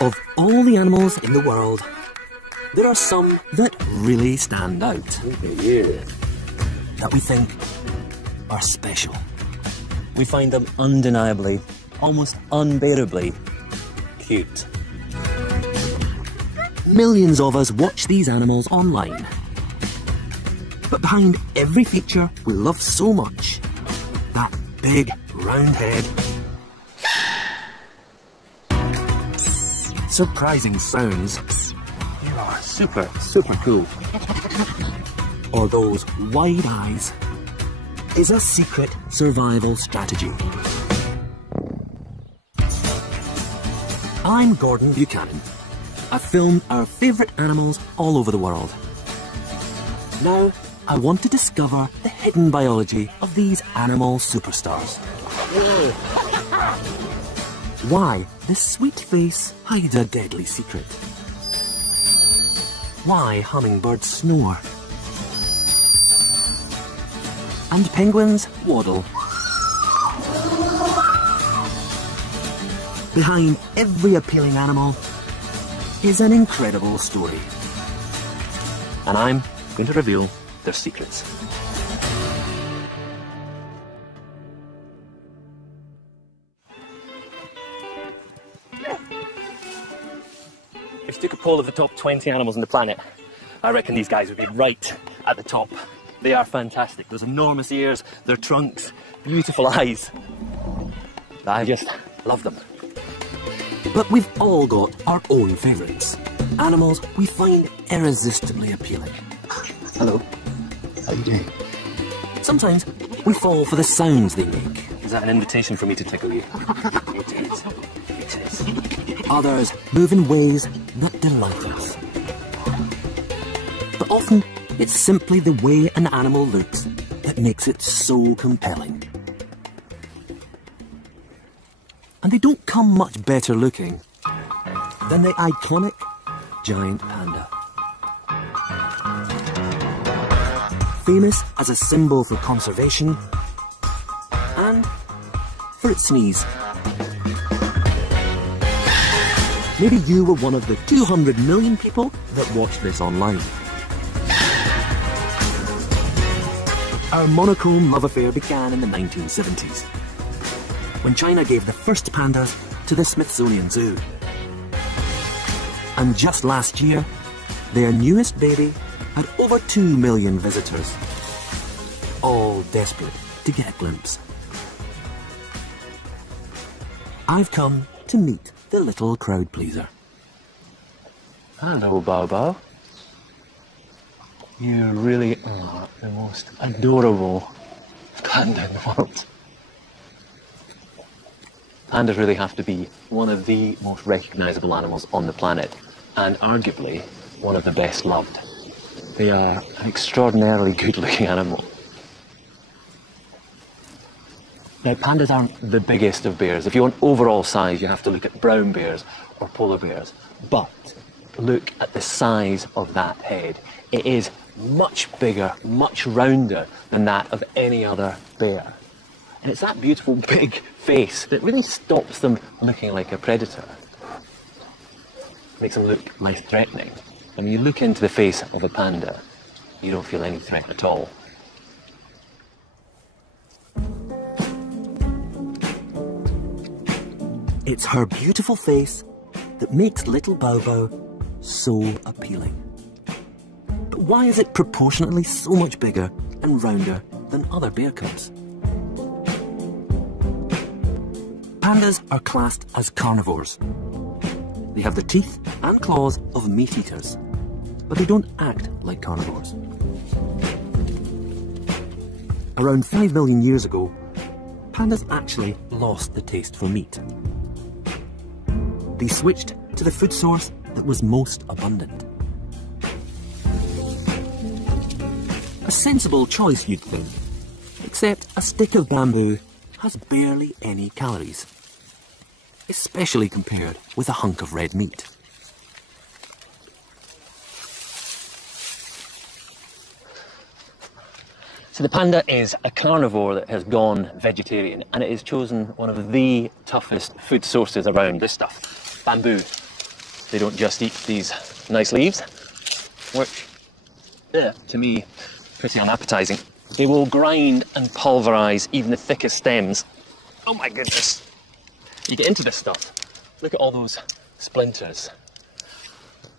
Of all the animals in the world, there are some that really stand out. That we think are special. We find them undeniably, almost unbearably cute. Millions of us watch these animals online. But behind every feature we love so much, that big round head, surprising sounds, super cool, or those wide eyes, is a secret survival strategy. I'm Gordon Buchanan. I've filmed our favourite animals all over the world. Now, I want to discover the hidden biology of these animal superstars. Why this sweet face hides a deadly secret. Why hummingbirds snore. And penguins waddle. Behind every appealing animal is an incredible story. And I'm going to reveal their secrets. If you took a poll of the top 20 animals on the planet, I reckon these guys would be right at the top. They are fantastic. Those enormous ears, their trunks, beautiful eyes. I just love them. But we've all got our own favourites. Animals we find irresistibly appealing. Hello. How are you doing? Sometimes we fall for the sounds they make. Is that an invitation for me to tickle you? It is. It is. Others move in ways that delight us. But often, it's simply the way an animal looks that makes it so compelling. And they don't come much better looking than the iconic giant panda. Famous as a symbol for conservation and for its sneeze. Maybe you were one of the 200 million people that watched this online. Our monochrome love affair began in the 1970s, when China gave the first pandas to the Smithsonian Zoo. And just last year, their newest baby had over 2 million visitors, all desperate to get a glimpse. I've come to meet the little crowd pleaser. Hello, Bobo. You really are the most adorable panda in the world. Pandas really have to be one of the most recognisable animals on the planet, and arguably one of the best loved. They are an extraordinarily good-looking animal. Now, pandas aren't the biggest of bears. If you want overall size, you have to look at brown bears or polar bears. But look at the size of that head. It is much bigger, much rounder than that of any other bear. And it's that beautiful big face that really stops them looking like a predator. Makes them look less threatening. And when you look into the face of a panda, you don't feel any threat at all. It's her beautiful face that makes little Bobo so appealing. But why is it proportionately so much bigger and rounder than other bear cubs? Pandas are classed as carnivores. They have the teeth and claws of meat eaters, but they don't act like carnivores. Around 5 million years ago, pandas actually lost the taste for meat. They switched to the food source that was most abundant. A sensible choice, you'd think, except a stick of bamboo has barely any calories, especially compared with a hunk of red meat. So the panda is a carnivore that has gone vegetarian, and it has chosen one of the toughest food sources around. This stuff, bamboo. They don't just eat these nice leaves, which, to me, pretty unappetizing. They will grind and pulverize even the thickest stems. Oh my goodness. You get into this stuff, look at all those splinters.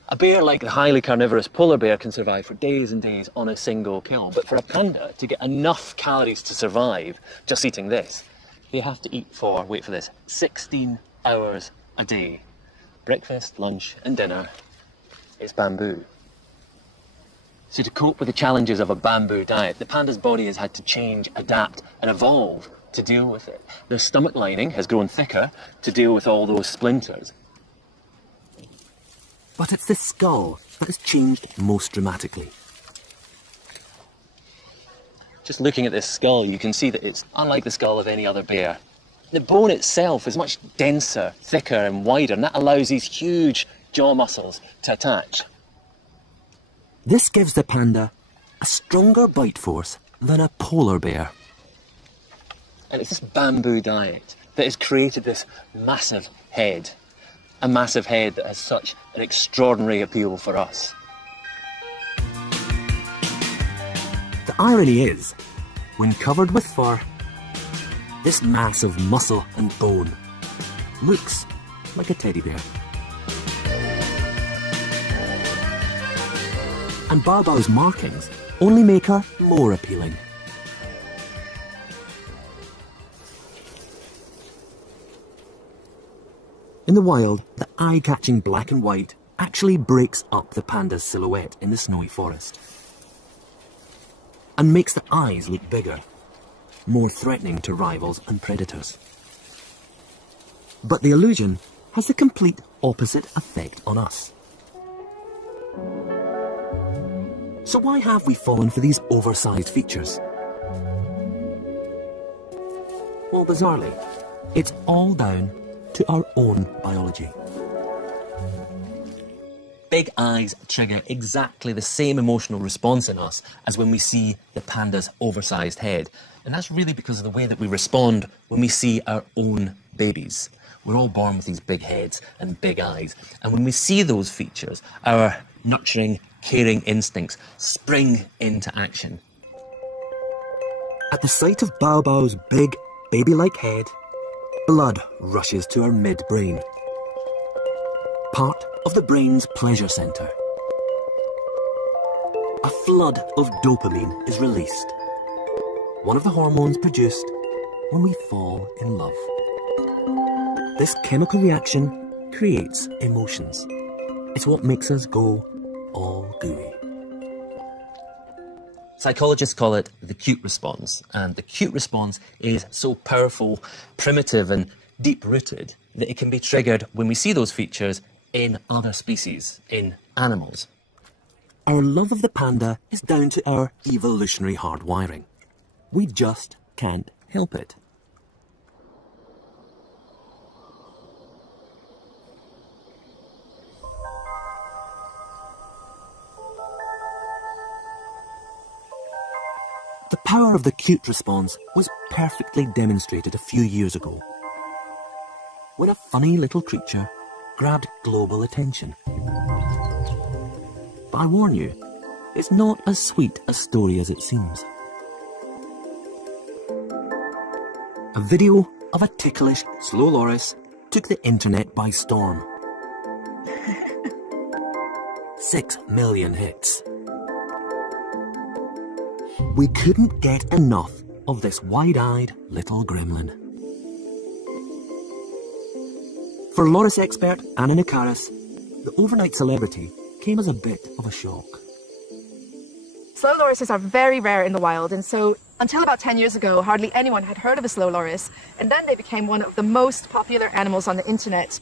A bear like the highly carnivorous polar bear can survive for days and days on a single kill, but for a panda to get enough calories to survive just eating this, they have to eat for, wait for this, 16 hours a day. Breakfast, lunch and dinner is bamboo. So to cope with the challenges of a bamboo diet, the panda's body has had to change, adapt and evolve to deal with it. Their stomach lining has grown thicker to deal with all those splinters. But it's the skull that has changed most dramatically. Just looking at this skull, you can see that it's unlike the skull of any other bear. The bone itself is much denser, thicker and wider, and that allows these huge jaw muscles to attach. This gives the panda a stronger bite force than a polar bear. And it's this bamboo diet that has created this massive head. A massive head that has such an extraordinary appeal for us. The irony is, when covered with fur, this mass of muscle and bone looks like a teddy bear. And Bao Bao's markings only make her more appealing. In the wild, the eye-catching black and white actually breaks up the panda's silhouette in the snowy forest and makes the eyes look bigger, more threatening to rivals and predators. But the illusion has the complete opposite effect on us. So why have we fallen for these oversized features? Well, bizarrely, it's all down to our own biology. Big eyes trigger exactly the same emotional response in us as when we see the panda's oversized head. And that's really because of the way that we respond when we see our own babies. We're all born with these big heads and big eyes. And when we see those features, our nurturing, caring instincts spring into action. At the sight of Bao Bao's big, baby-like head, blood rushes to our midbrain, part of the brain's pleasure center. A flood of dopamine is released, one of the hormones produced when we fall in love. This chemical reaction creates emotions. It's what makes us go all gooey. Psychologists call it the cute response, and the cute response is so powerful, primitive and deep-rooted that it can be triggered when we see those features in other species, in animals. Our love of the panda is down to our evolutionary hardwiring. We just can't help it. The power of the cute response was perfectly demonstrated a few years ago, when a funny little creature grabbed global attention. But I warn you, it's not as sweet a story as it seems. A video of a ticklish slow loris took the internet by storm. 6 million hits. We couldn't get enough of this wide-eyed little gremlin. For loris expert Anna Nikaris, the overnight celebrity came as a bit of a shock. Slow lorises are very rare in the wild, and so until about 10 years ago, hardly anyone had heard of a slow loris, and then they became one of the most popular animals on the internet.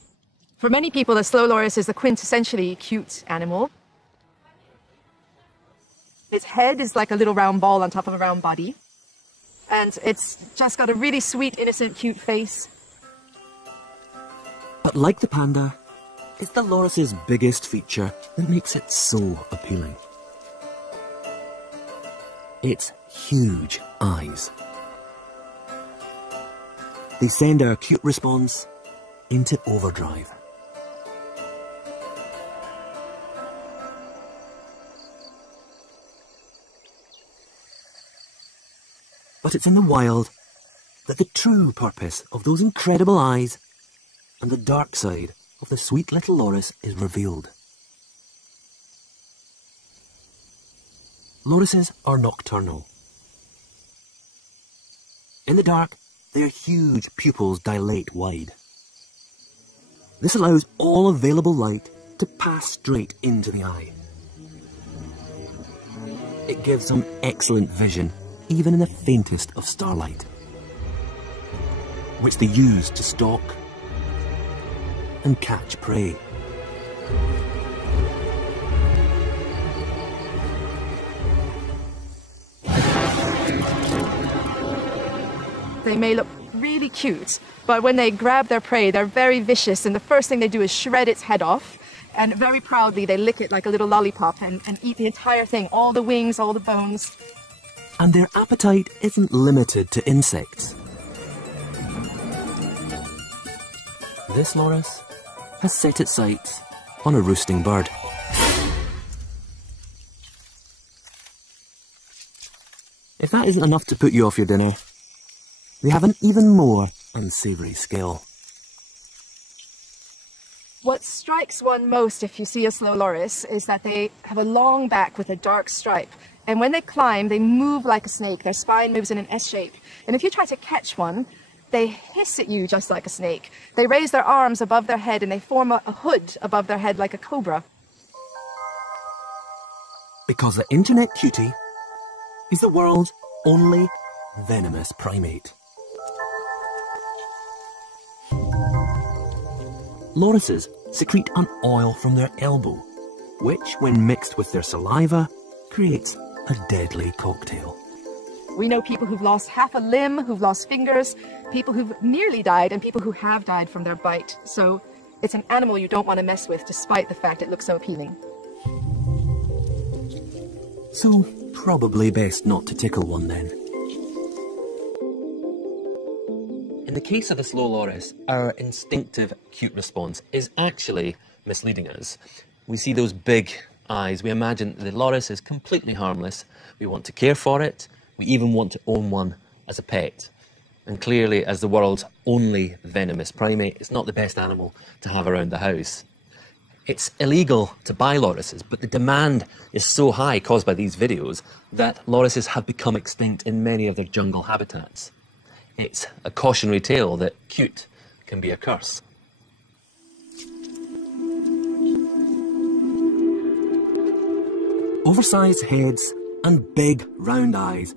For many people, a slow loris is a quintessentially cute animal. Its head is like a little round ball on top of a round body, and it's just got a really sweet, innocent, cute face. But like the panda, it's the loris's biggest feature that makes it so appealing. Its huge eyes. They send our acute response into overdrive. But it's in the wild that the true purpose of those incredible eyes and the dark side of the sweet little loris is revealed. Lorises are nocturnal. In the dark, their huge pupils dilate wide. This allows all available light to pass straight into the eye. It gives them excellent vision, even in the faintest of starlight, which they use to stalk and catch prey. They may look really cute, but when they grab their prey, they're very vicious, and the first thing they do is shred its head off, and very proudly they lick it like a little lollipop and eat the entire thing, all the wings, all the bones. And their appetite isn't limited to insects. This loris has set its sights on a roosting bird. If that isn't enough to put you off your dinner, they have an even more unsavoury skill. What strikes one most if you see a slow loris is that they have a long back with a dark stripe. And when they climb, they move like a snake. Their spine moves in an S shape. And if you try to catch one, they hiss at you just like a snake. They raise their arms above their head and they form a hood above their head like a cobra. Because the internet cutie is the world's only venomous primate. Lorises secrete an oil from their elbow, which, when mixed with their saliva, creates a deadly cocktail. We know people who've lost half a limb, who've lost fingers, people who've nearly died, and people who have died from their bite. So it's an animal you don't want to mess with, despite the fact it looks so appealing. So probably best not to tickle one then. In the case of the slow loris, our instinctive acute response is actually misleading us. We see those big eyes, we imagine the loris is completely harmless, we want to care for it, we even want to own one as a pet. And clearly, as the world's only venomous primate, it's not the best animal to have around the house. It's illegal to buy lorises, but the demand is so high caused by these videos that lorises have become extinct in many of their jungle habitats. It's a cautionary tale that cute can be a curse. Oversized heads and big round eyes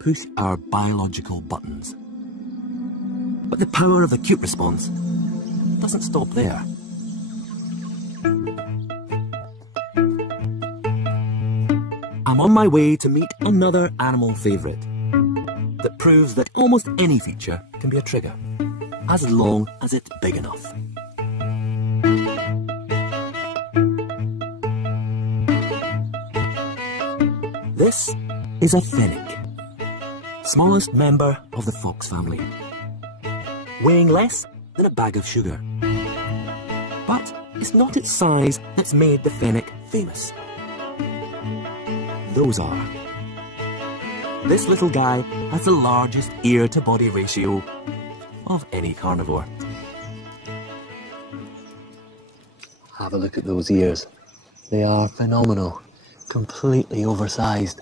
push our biological buttons. But the power of the acute response doesn't stop there. I'm on my way to meet another animal favourite that proves that almost any feature can be a trigger, as long as it's big enough. This is a fennec, smallest member of the fox family, weighing less than a bag of sugar. But it's not its size that's made the fennec famous. Those are. This little guy has the largest ear-to-body ratio of any carnivore. Have a look at those ears. They are phenomenal, completely oversized.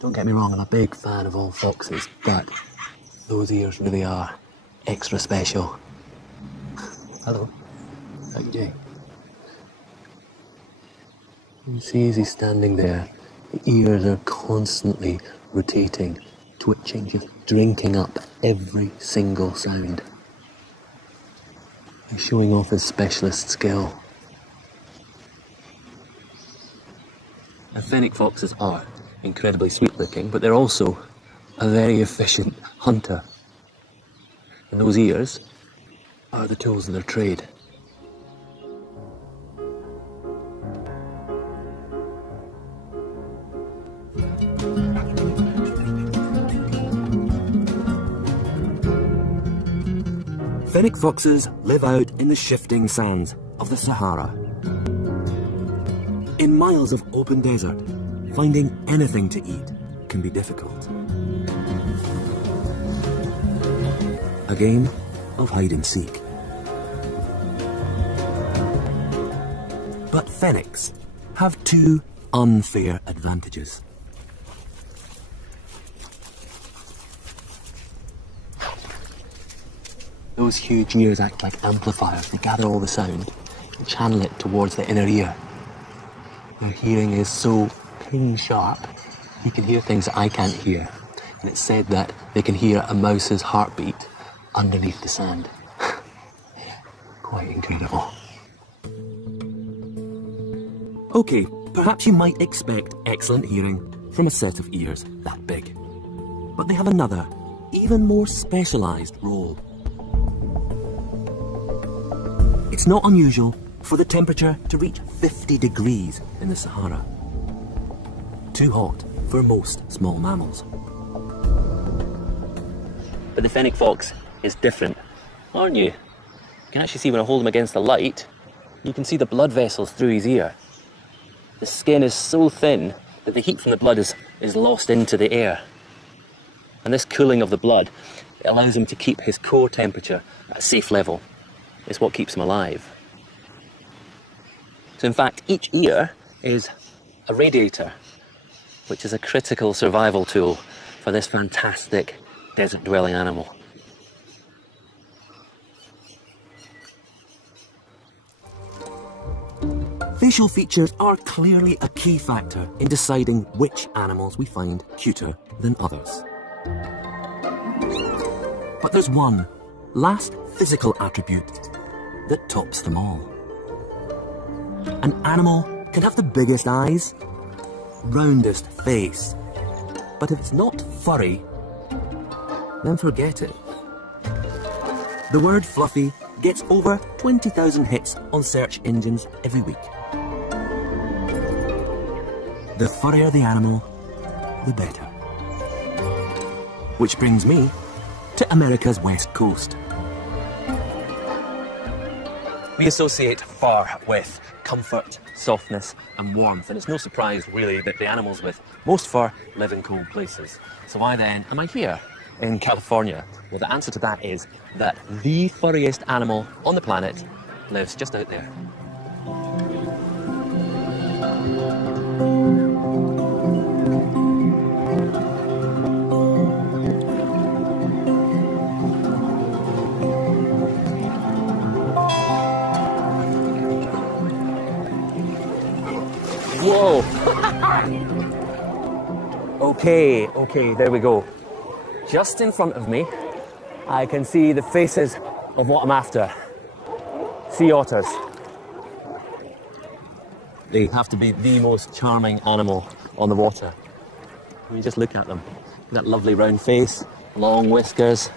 Don't get me wrong, I'm a big fan of all foxes, but those ears really are extra special. Hello, how you doing? You see as he's standing there, the ears are constantly rotating, twitching, just drinking up every single sound. He's showing off his specialist skill. Now, fennec foxes are incredibly sweet looking, but they're also a very efficient hunter. And those ears are the tools of their trade. Fennec foxes live out in the shifting sands of the Sahara. In miles of open desert, finding anything to eat can be difficult. A game of hide and seek. But fennecs have two unfair advantages. Those huge ears act like amplifiers. They gather all the sound and channel it towards the inner ear. Their hearing is so pin sharp, you can hear things that I can't hear. And it's said that they can hear a mouse's heartbeat underneath the sand. Quite incredible. Okay, perhaps you might expect excellent hearing from a set of ears that big. But they have another, even more specialised role. It's not unusual for the temperature to reach 50 degrees in the Sahara. Too hot for most small mammals. But the fennec fox is different, aren't you? You can actually see when I hold him against the light, you can see the blood vessels through his ear. The skin is so thin that the heat from the blood is lost into the air. And this cooling of the blood, it allows him to keep his core temperature at a safe level. It's what keeps him alive. So in fact, each ear is a radiator, which is a critical survival tool for this fantastic desert-dwelling animal. Facial features are clearly a key factor in deciding which animals we find cuter than others. But there's one last physical attribute that tops them all. An animal can have the biggest eyes, roundest face, but if it's not furry, then forget it. The word fluffy gets over 20,000 hits on search engines every week. The furrier the animal, the better. Which brings me to America's west coast. We associate fur with comfort, softness and warmth, and it's no surprise really that the animals with most fur live in cold places. So why then am I here in California? Well, the answer to that is that the furriest animal on the planet lives just out there. Whoa! Okay, there we go. Just in front of me, I can see the faces of what I'm after. Sea otters. They have to be the most charming animal on the water. I mean, just look at them. That lovely round face, long whiskers.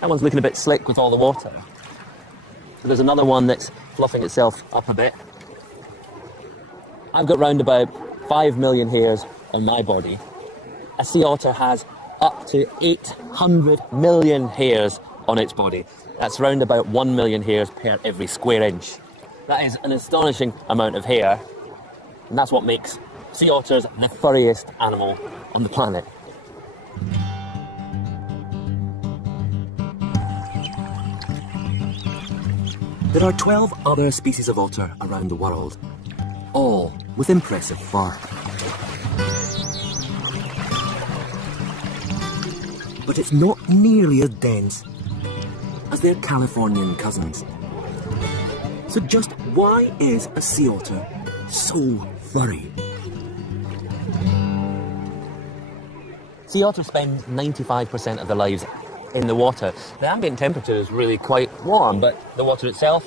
That one's looking a bit slick with all the water. So there's another one that's fluffing itself up a bit. I've got round about 5 million hairs on my body. A sea otter has up to 800 million hairs on its body. That's round about 1 million hairs per every square inch. That is an astonishing amount of hair, and that's what makes sea otters the furriest animal on the planet. There are 12 other species of otter around the world, all with impressive fur. But it's not nearly as dense as their Californian cousins. So just why is a sea otter so furry? Sea otters spend 95% of their lives in the water. The ambient temperature is really quite warm, but the water itself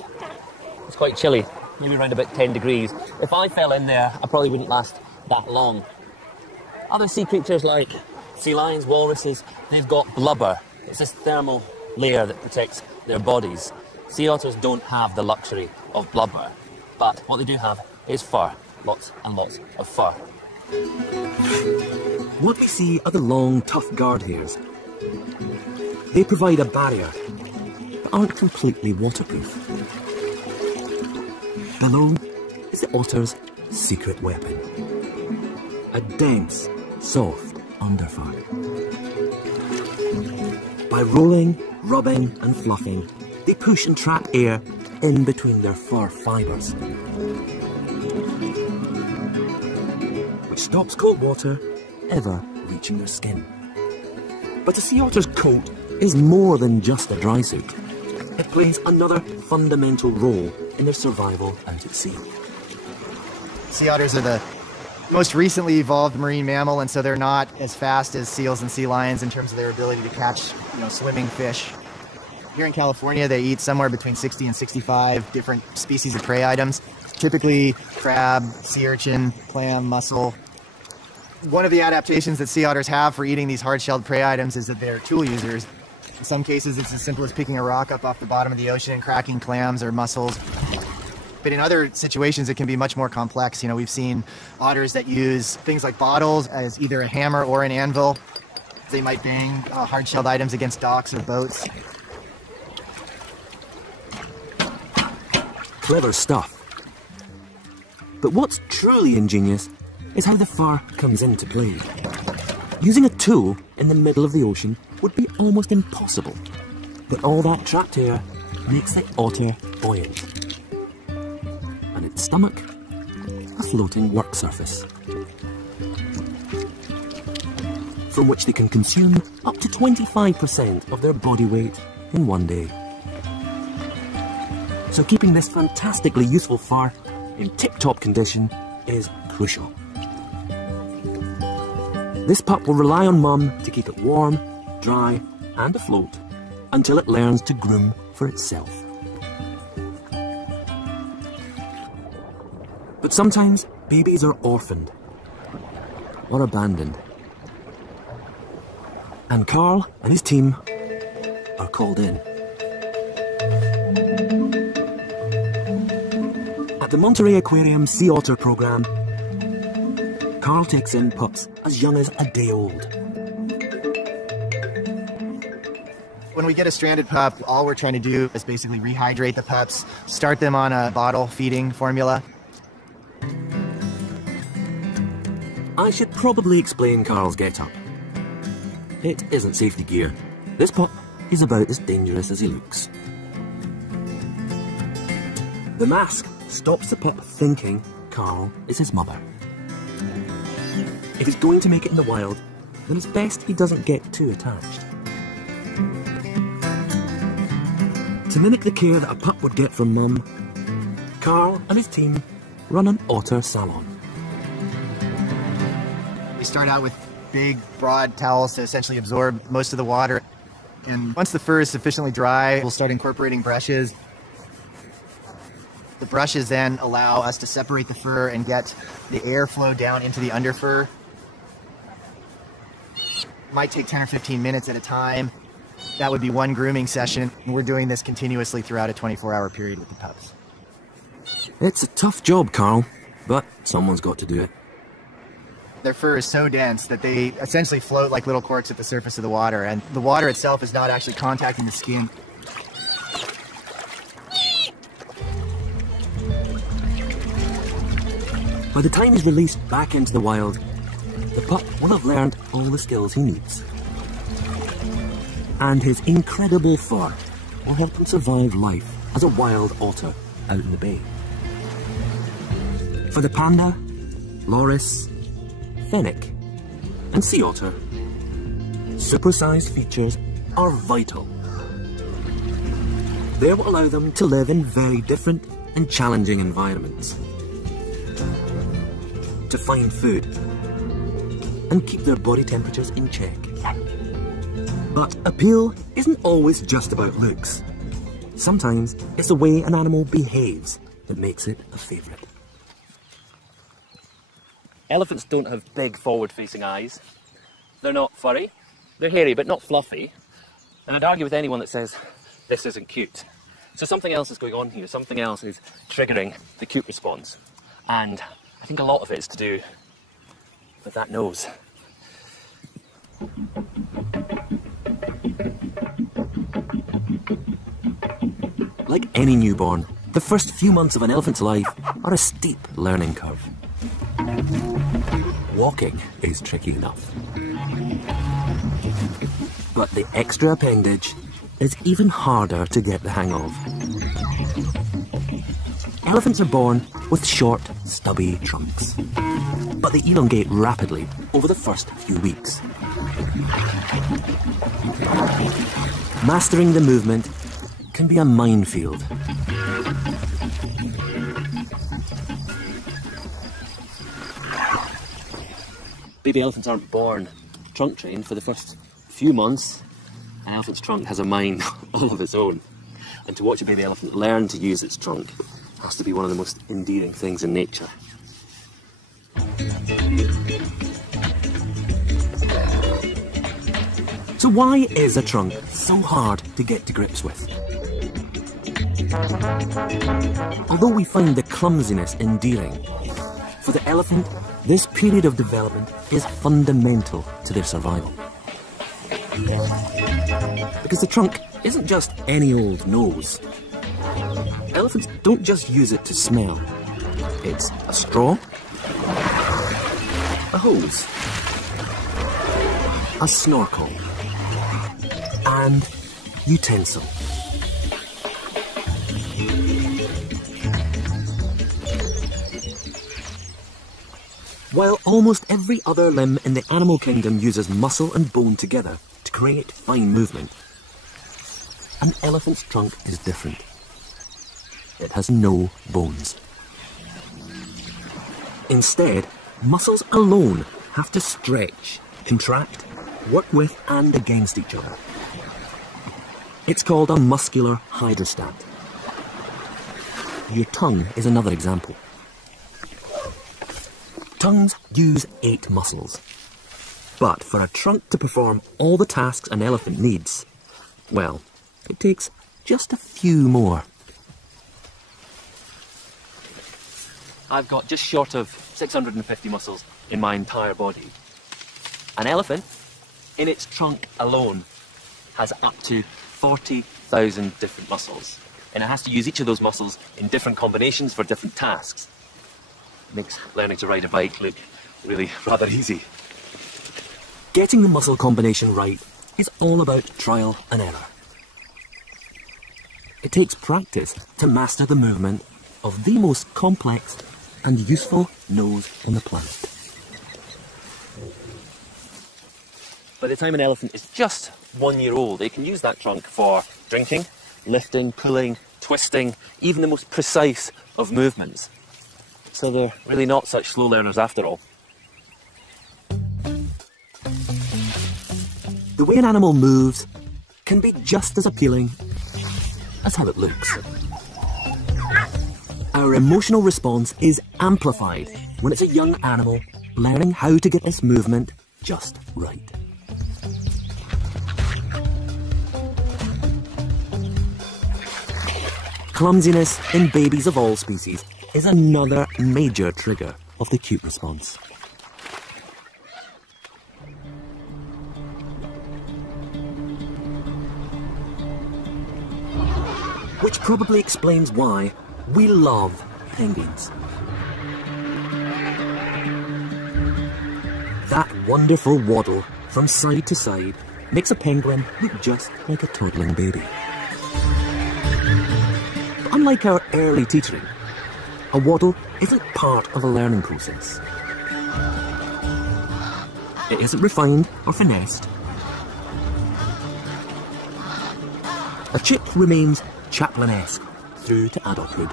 is quite chilly, maybe around about 10 degrees. If I fell in there, I probably wouldn't last that long. Other sea creatures like sea lions, walruses, they've got blubber. It's this thermal layer that protects their bodies. Sea otters don't have the luxury of blubber, but what they do have is fur. Lots and lots of fur. What we see are the long, tough guard hairs. They provide a barrier, but aren't completely waterproof. Below is the otter's secret weapon. A dense, soft underfur. By rolling, rubbing and fluffing, they push and trap air in between their fur fibres, which stops cold water ever reaching their skin. But a sea otter's coat is more than just a dry suit. It plays another fundamental role in their survival out at sea. Sea otters are the most recently evolved marine mammal, and so they're not as fast as seals and sea lions in terms of their ability to catch, swimming fish. Here in California, they eat somewhere between 60 and 65 different species of prey items, typically crab, sea urchin, clam, mussel. One of the adaptations that sea otters have for eating these hard-shelled prey items is that they're tool users. In some cases, it's as simple as picking a rock up off the bottom of the ocean and cracking clams or mussels. But in other situations, it can be much more complex. We've seen otters that use things like bottles as either a hammer or an anvil. They might bang hard-shelled items against docks or boats. Clever stuff. But what's truly ingenious is how the fur comes into play. Using a tool in the middle of the ocean would be almost impossible, but all that trapped air makes the otter buoyant, and its stomach a floating work surface, from which they can consume up to 25% of their body weight in one day. So keeping this fantastically useful fur in tip-top condition is crucial. This pup will rely on mum to keep it warm, dry and afloat until it learns to groom for itself. But sometimes babies are orphaned or abandoned, and Carl and his team are called in. At the Monterey Aquarium Sea Otter Programme, Carl takes in pups as young as a day old. When we get a stranded pup, all we're trying to do is basically rehydrate the pups, start them on a bottle feeding formula. I should probably explain Carl's get-up. It isn't safety gear. This pup is about as dangerous as he looks. The mask stops the pup thinking Carl is his mother. If he's going to make it in the wild, then it's best he doesn't get too attached. To mimic the care that a pup would get from mum, Carl and his team run an otter salon. We start out with big, broad towels to essentially absorb most of the water. And once the fur is sufficiently dry, we'll start incorporating brushes. The brushes then allow us to separate the fur and get the airflow down into the underfur. It might take 10 or 15 minutes at a time. That would be one grooming session. And we're doing this continuously throughout a 24-hour period with the pups. It's a tough job, Carl, but someone's got to do it. Their fur is so dense that they essentially float like little corks at the surface of the water, and the water itself is not actually contacting the skin. By the time he's released back into the wild, the pup will have learned all the skills he needs. And his incredible fur will help him survive life as a wild otter out in the bay. For the panda, loris, fennec and sea otter, supersized features are vital. They will allow them to live in very different and challenging environments, to find food and keep their body temperatures in check. But appeal isn't always just about looks. Sometimes it's the way an animal behaves that makes it a favourite. Elephants don't have big forward-facing eyes. They're not furry. They're hairy, but not fluffy. And I'd argue with anyone that says this isn't cute. So something else is going on here. Something else is triggering the cute response. And I think a lot of it is to do with that nose. Like any newborn, the first few months of an elephant's life are a steep learning curve. Walking is tricky enough. But the extra appendage is even harder to get the hang of. Elephants are born with short, stubby trunks, but they elongate rapidly over the first few weeks. Mastering the movement can be a minefield. Baby elephants aren't born trunk trained for the first few months. An elephant's trunk has a mind all of its own. And to watch a baby elephant learn to use its trunk has to be one of the most endearing things in nature. So why is a trunk so hard to get to grips with? Although we find the clumsiness endearing, for the elephant, this period of development is fundamental to their survival. Because the trunk isn't just any old nose. Elephants don't just use it to smell. It's a straw, a hose, a snorkel, and utensil. While almost every other limb in the animal kingdom uses muscle and bone together to create fine movement, an elephant's trunk is different. It has no bones. Instead, muscles alone have to stretch, contract, work with and against each other. It's called a muscular hydrostat. Your tongue is another example. Tongues use 8 muscles. But for a trunk to perform all the tasks an elephant needs, well, it takes just a few more. I've got just short of 650 muscles in my entire body. An elephant, in its trunk alone, has up to 40,000 different muscles. And it has to use each of those muscles in different combinations for different tasks. Makes learning to ride a bike look really rather easy. Getting the muscle combination right is all about trial and error. It takes practice to master the movement of the most complex and useful nose on the planet. By the time an elephant is just 1 year old, they can use that trunk for drinking, lifting, pulling, twisting, even the most precise of movements. So they're really not such slow learners after all. The way an animal moves can be just as appealing as how it looks. Our emotional response is amplified when it's a young animal learning how to get this movement just right. Clumsiness in babies of all species is another major trigger of the cute response. Which probably explains why we love penguins. That wonderful waddle from side to side makes a penguin look just like a toddling baby. But unlike our early teetering, a waddle isn't part of a learning process. It isn't refined or finessed. A chip remains Chaplin-esque through to adulthood.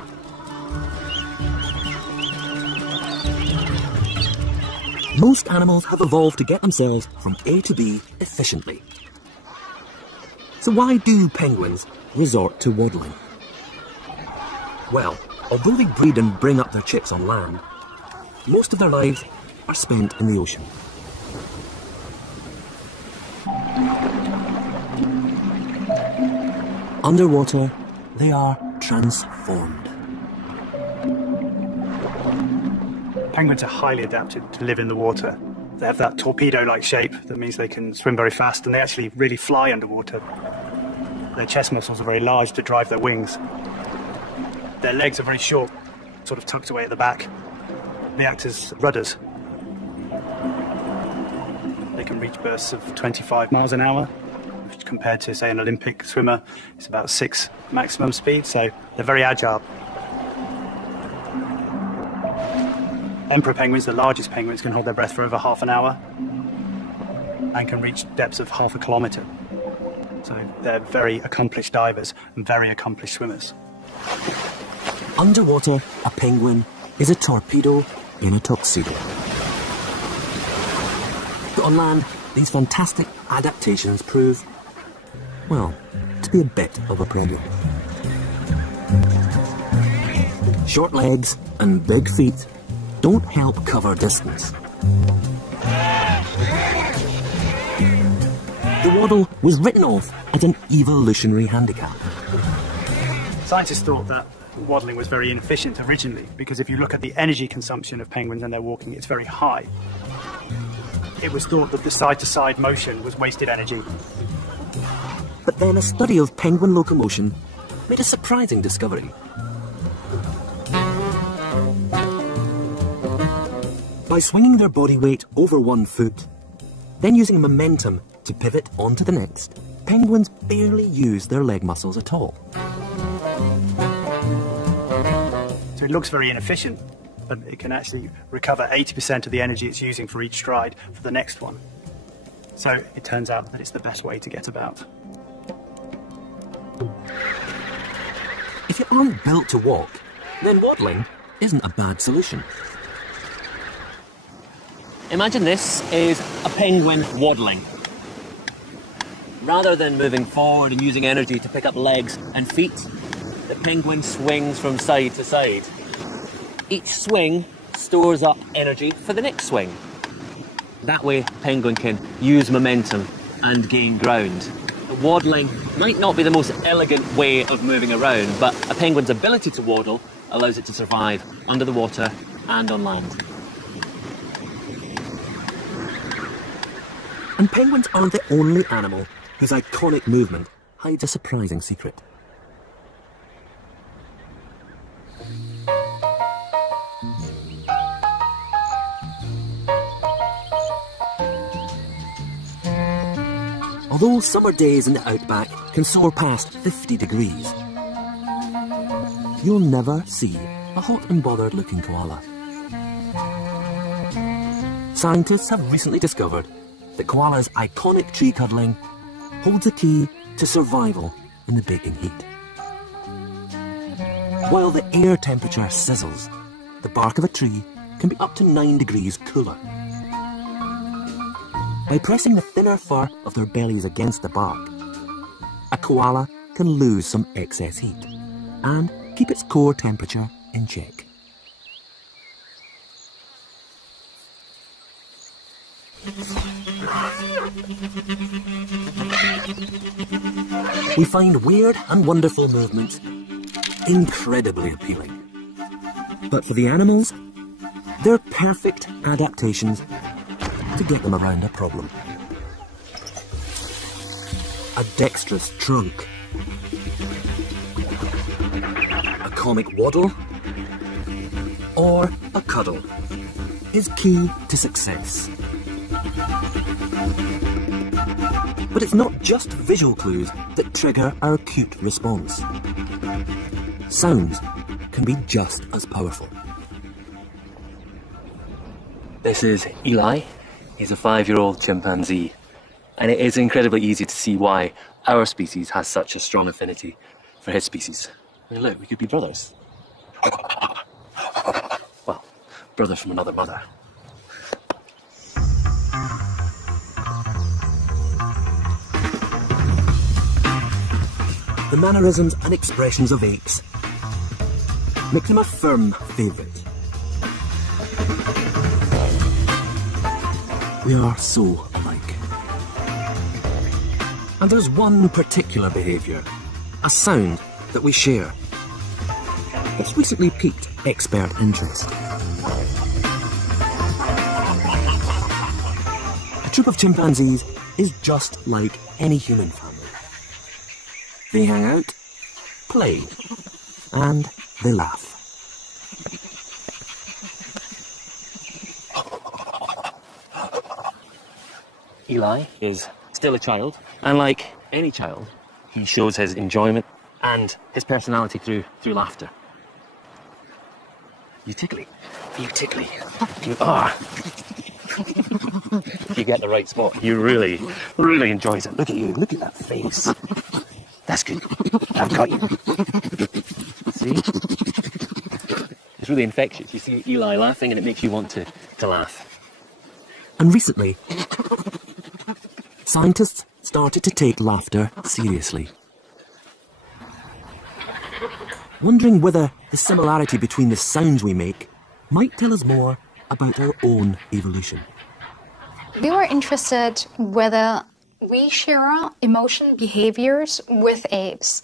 Most animals have evolved to get themselves from A to B efficiently. So why do penguins resort to waddling? Well, although they breed and bring up their chicks on land, most of their lives are spent in the ocean. Underwater, they are transformed. Penguins are highly adapted to live in the water. They have that torpedo-like shape that means they can swim very fast, and they actually really fly underwater. Their chest muscles are very large to drive their wings. Their legs are very short, sort of tucked away at the back. They act as rudders. They can reach bursts of 25 miles an hour, which compared to, say, an Olympic swimmer, it's about 6 maximum speed, so they're very agile. Emperor penguins, the largest penguins, can hold their breath for over half an hour and can reach depths of half a kilometre. So they're very accomplished divers and very accomplished swimmers. Underwater, a penguin is a torpedo in a tuxedo. But on land, these fantastic adaptations prove, well, to be a bit of a problem. Short legs and big feet don't help cover distance. The waddle was written off as an evolutionary handicap. Scientists thought that waddling was very inefficient originally, because if you look at the energy consumption of penguins and their walking, it's very high. It was thought that the side-to-side motion was wasted energy. But then a study of penguin locomotion made a surprising discovery. By swinging their body weight over one foot, then using momentum to pivot onto the next, penguins barely use their leg muscles at all. So it looks very inefficient, but it can actually recover 80% of the energy it's using for each stride for the next one. So it turns out that it's the best way to get about. If you aren't built to walk, then waddling isn't a bad solution. Imagine this is a penguin waddling. Rather than moving forward and using energy to pick up legs and feet, the penguin swings from side to side. Each swing stores up energy for the next swing. That way, penguin can use momentum and gain ground. Waddling might not be the most elegant way of moving around, but a penguin's ability to waddle allows it to survive under the water and on land. And penguins aren't the only animal whose iconic movement hides a surprising secret. Although summer days in the outback can soar past 50 degrees, you'll never see a hot and bothered looking koala. Scientists have recently discovered that koala's iconic tree cuddling holds the key to survival in the baking heat. While the air temperature sizzles, the bark of a tree can be up to 9 degrees cooler. By pressing the thinner fur of their bellies against the bark, a koala can lose some excess heat and keep its core temperature in check. We find weird and wonderful movements incredibly appealing. But for the animals, they're perfect adaptations to get them around a problem. A dexterous trunk, a comic waddle, or a cuddle is key to success. But it's not just visual clues that trigger our acute response. Sounds can be just as powerful. This is Eli. He's a 5-year-old chimpanzee. And it is incredibly easy to see why our species has such a strong affinity for his species. I mean, look, we could be brothers. Well, brothers from another mother. The mannerisms and expressions of apes make them a firm favourite. We are so alike. And there's one particular behaviour, a sound that we share. It's recently piqued expert interest. A troop of chimpanzees is just like any human family. they hang out, play, and they laugh. Eli is still a child, and like any child, he shows his enjoyment and his personality through laughter. You tickly. You tickly. You are. If you get the right spot, he really, really enjoys it. Look at you. Look at that face. That's good. I've got you. See? It's really infectious. You see Eli laughing and it makes you want to laugh. And recently, scientists started to take laughter seriously, wondering whether the similarity between the sounds we make might tell us more about our own evolution. We were interested whether we share emotion behaviors with apes,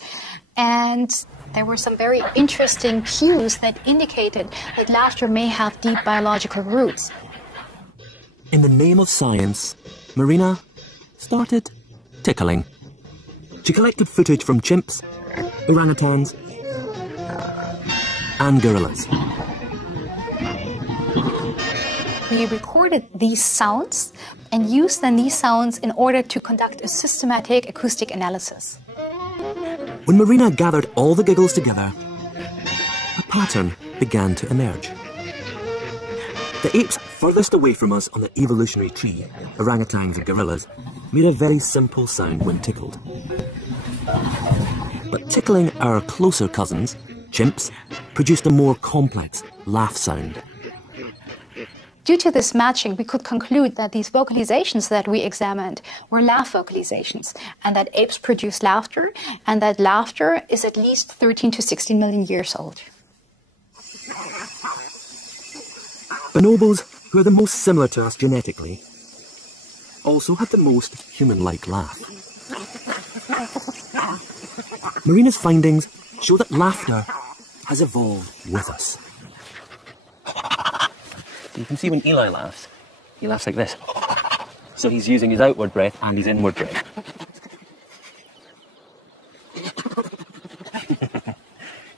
and there were some very interesting cues that indicated that laughter may have deep biological roots. In the name of science, Marina started tickling. She collected footage from chimps, orangutans, and gorillas. We recorded these sounds and used then these sounds in order to conduct a systematic acoustic analysis. When Marina gathered all the giggles together, a pattern began to emerge. The apes furthest away from us on the evolutionary tree, orangutans and gorillas, made a very simple sound when tickled. But tickling our closer cousins, chimps, produced a more complex laugh sound. Due to this matching, we could conclude that these vocalizations that we examined were laugh vocalizations, and that apes produce laughter, and that laughter is at least 13 to 16 million years old. Bonobos, who are the most similar to us genetically, also had the most human-like laugh. Marina's findings show that laughter has evolved with us. You can see when Eli laughs, he laughs like this. So he's using his outward breath and his inward breath.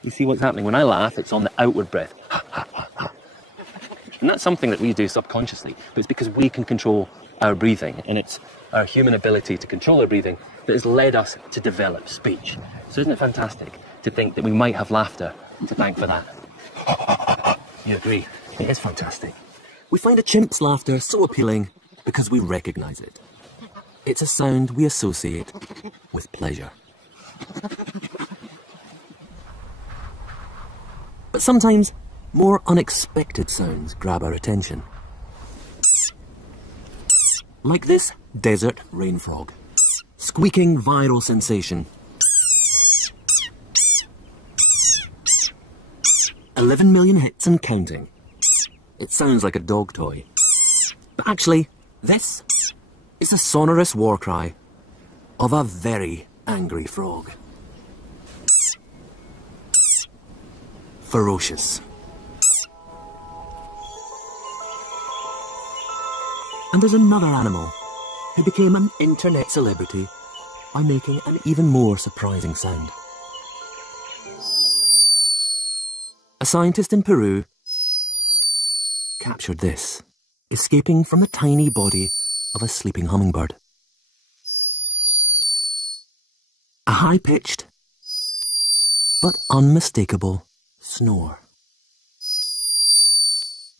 You see what's happening? When I laugh, it's on the outward breath. And that's something that we do subconsciously, but it's because we can control our breathing, and it's our human ability to control our breathing that has led us to develop speech. So isn't it fantastic to think that we might have laughter to thank for that? You agree? It is fantastic. We find a chimp's laughter so appealing because we recognise it. It's a sound we associate with pleasure. But sometimes more unexpected sounds grab our attention. Like this desert rain frog. Squeaking viral sensation. 11 million hits and counting. It sounds like a dog toy. But actually, this is a sonorous war cry of a very angry frog. Ferocious. And there's another animal who became an internet celebrity by making an even more surprising sound. A scientist in Peru captured this, escaping from the tiny body of a sleeping hummingbird. A high-pitched but unmistakable snore.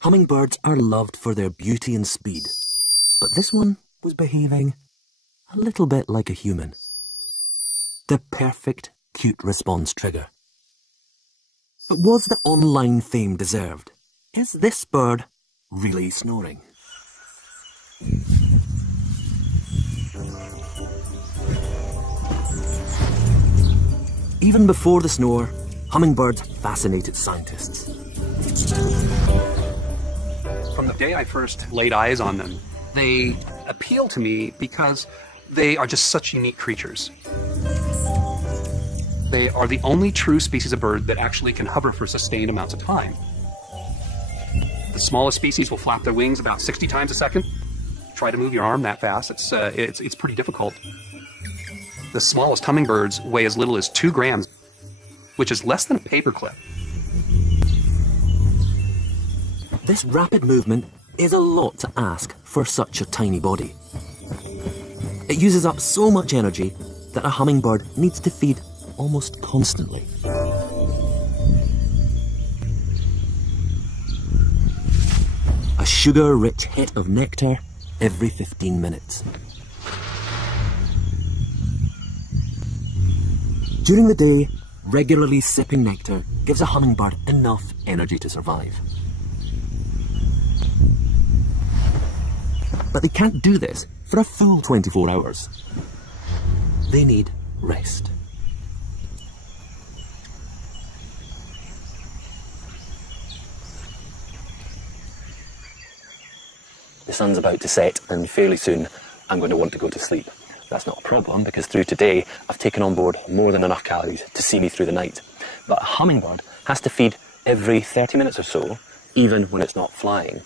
Hummingbirds are loved for their beauty and speed, but this one was behaving a little bit like a human. The perfect cute response trigger. But was the online fame deserved? Is this bird really snoring? Even before the snore, hummingbirds fascinated scientists. From the day I first laid eyes on them, they appeal to me because they are just such unique creatures. They are the only true species of bird that actually can hover for sustained amounts of time. The smallest species will flap their wings about 60 times a second. Try to move your arm that fast, it's pretty difficult. The smallest hummingbirds weigh as little as 2 grams, which is less than a paperclip. This rapid movement is a lot to ask for such a tiny body. It uses up so much energy that a hummingbird needs to feed almost constantly. A sugar-rich hit of nectar every 15 minutes. During the day, regularly sipping nectar gives a hummingbird enough energy to survive. But they can't do this for a full 24 hours. They need rest. The sun's about to set, and fairly soon I'm going to want to go to sleep. That's not a problem, because through today I've taken on board more than enough calories to see me through the night. But a hummingbird has to feed every 30 minutes or so, even when it's not flying.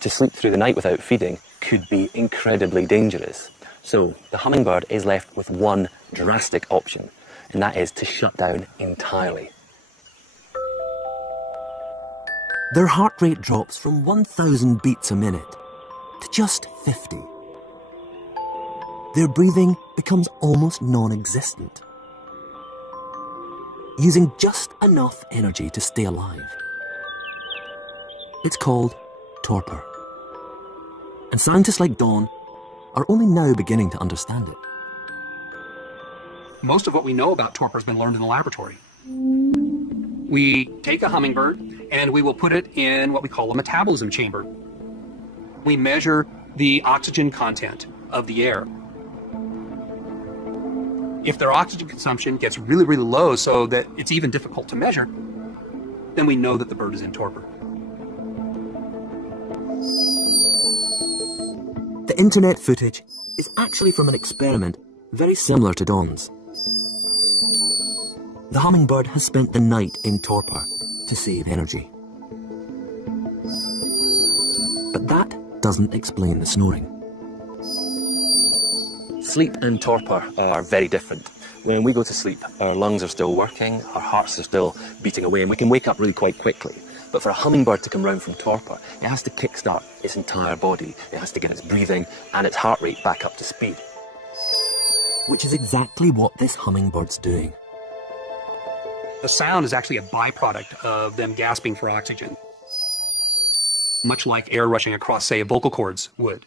To sleep through the night without feeding could be incredibly dangerous. So the hummingbird is left with one drastic option, and that is to shut down entirely. Their heart rate drops from 1,000 beats a minute to just 50. Their breathing becomes almost non-existent, using just enough energy to stay alive. It's called torpor. And scientists like Dawn are only now beginning to understand it. Most of what we know about torpor has been learned in the laboratory. We take a hummingbird and we will put it in what we call a metabolism chamber. We measure the oxygen content of the air. If their oxygen consumption gets really, really low so that it's even difficult to measure, then we know that the bird is in torpor. The internet footage is actually from an experiment very similar to Dawn's. The hummingbird has spent the night in torpor to save energy. But that doesn't explain the snoring. Sleep and torpor are very different. When we go to sleep, our lungs are still working, our hearts are still beating away, and we can wake up really quite quickly. But for a hummingbird to come round from torpor, it has to kickstart its entire body. It has to get its breathing and its heart rate back up to speed. Which is exactly what this hummingbird's doing. The sound is actually a byproduct of them gasping for oxygen, much like air rushing across, say, vocal cords would.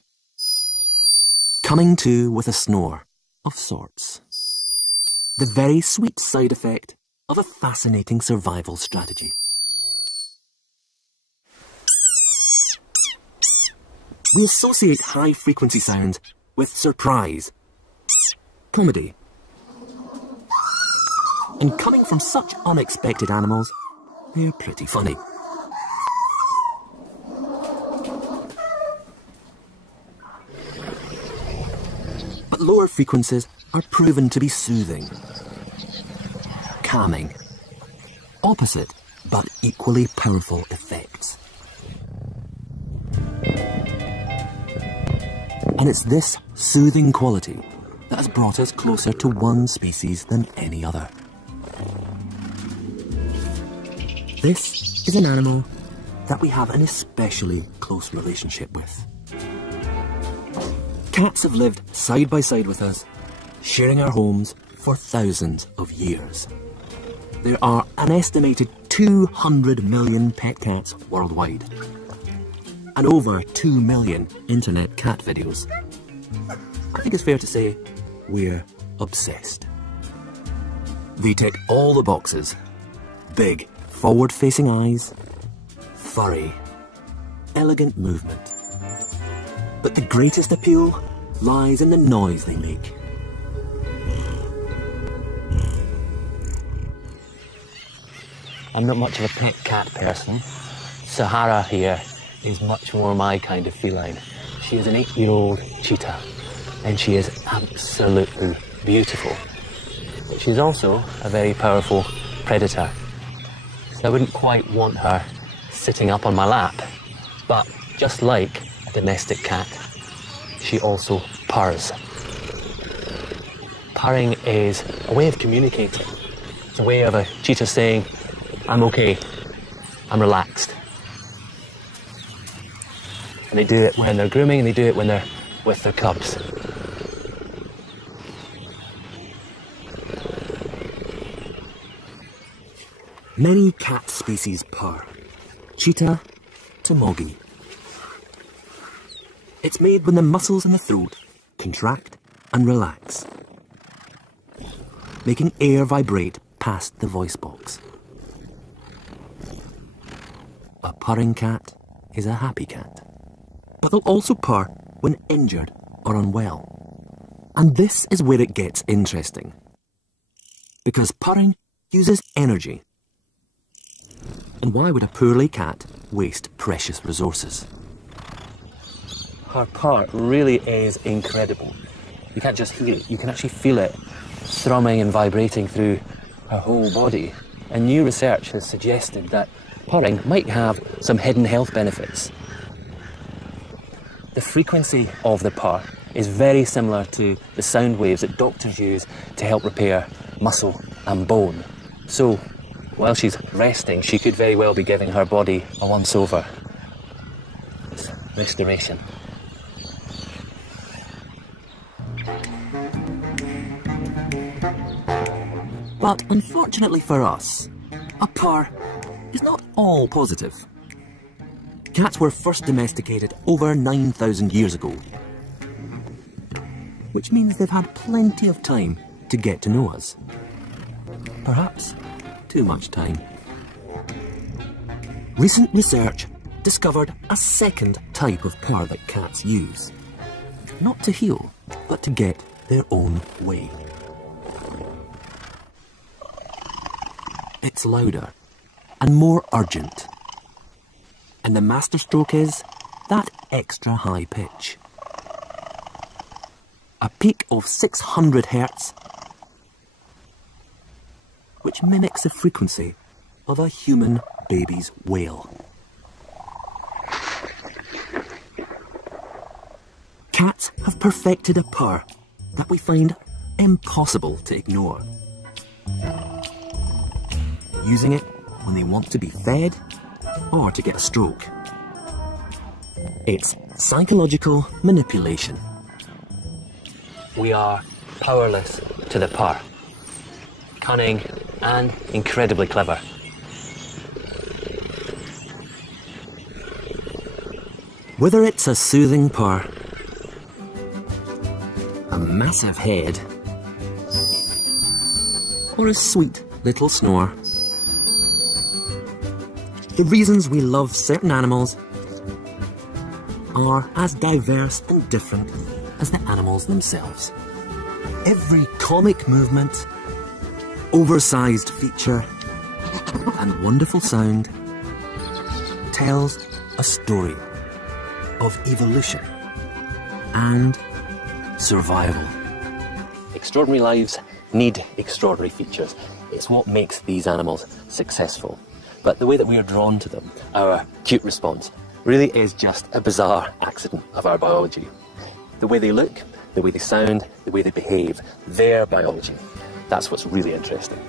Coming to with a snore of sorts. The very sweet side effect of a fascinating survival strategy. We associate high-frequency sounds with surprise, comedy. And coming from such unexpected animals, they're pretty funny. But lower frequencies are proven to be soothing, calming, opposite but equally powerful effects. And it's this soothing quality that has brought us closer to one species than any other. This is an animal that we have an especially close relationship with. Cats have lived side by side with us, sharing our homes for thousands of years. There are an estimated 200 million pet cats worldwide, and over 2 million internet cat videos. I think it's fair to say we're obsessed. They tick all the boxes. Big, forward-facing eyes, furry, elegant movement. But the greatest appeal lies in the noise they make. I'm not much of a pet cat person. Sahara here is much more my kind of feline. She is an 8-year-old cheetah, and she is absolutely beautiful. But she's also a very powerful predator. So I wouldn't quite want her sitting up on my lap, but just like a domestic cat, she also purrs. purring is a way of communicating. It's a way of a cheetah saying, I'm okay, I'm relaxed. And they do it when they're grooming, and they do it when they're with their cubs. Many cat species purr. Cheetah to moggy. It's made when the muscles in the throat contract and relax, making air vibrate past the voice box. A purring cat is a happy cat, but they'll also purr when injured or unwell. And this is where it gets interesting, because purring uses energy. And why would a poorly cat waste precious resources? Her purr really is incredible. You can't just hear it, you can actually feel it thrumming and vibrating through her whole body. And new research has suggested that purring might have some hidden health benefits. The frequency of the purr is very similar to the sound waves that doctors use to help repair muscle and bone. So, while she's resting, she could very well be giving her body a once-over. It's restoration. But unfortunately for us, a purr is not all positive. Cats were first domesticated over 9,000 years ago, which means they've had plenty of time to get to know us. Perhaps too much time. Recent research discovered a second type of purr that cats use. Not to heal, but to get their own way. It's louder and more urgent. And the masterstroke is that extra high pitch. A peak of 600 Hz, which mimics the frequency of a human baby's wail. Cats have perfected a purr that we find impossible to ignore. Using it when they want to be fed or to get a stroke. It's psychological manipulation. We are powerless to the purr. Cunning and incredibly clever. Whether it's a soothing purr, a massive head, or a sweet little snore, the reasons we love certain animals are as diverse and different as the animals themselves. Every comic movement, oversized feature, and wonderful sound tells a story of evolution and survival. Extraordinary lives need extraordinary features. It's what makes these animals successful. But the way that we are drawn to them, our cute response, really is just a bizarre accident of our biology. The way they look, the way they sound, the way they behave, their biology. That's what's really interesting.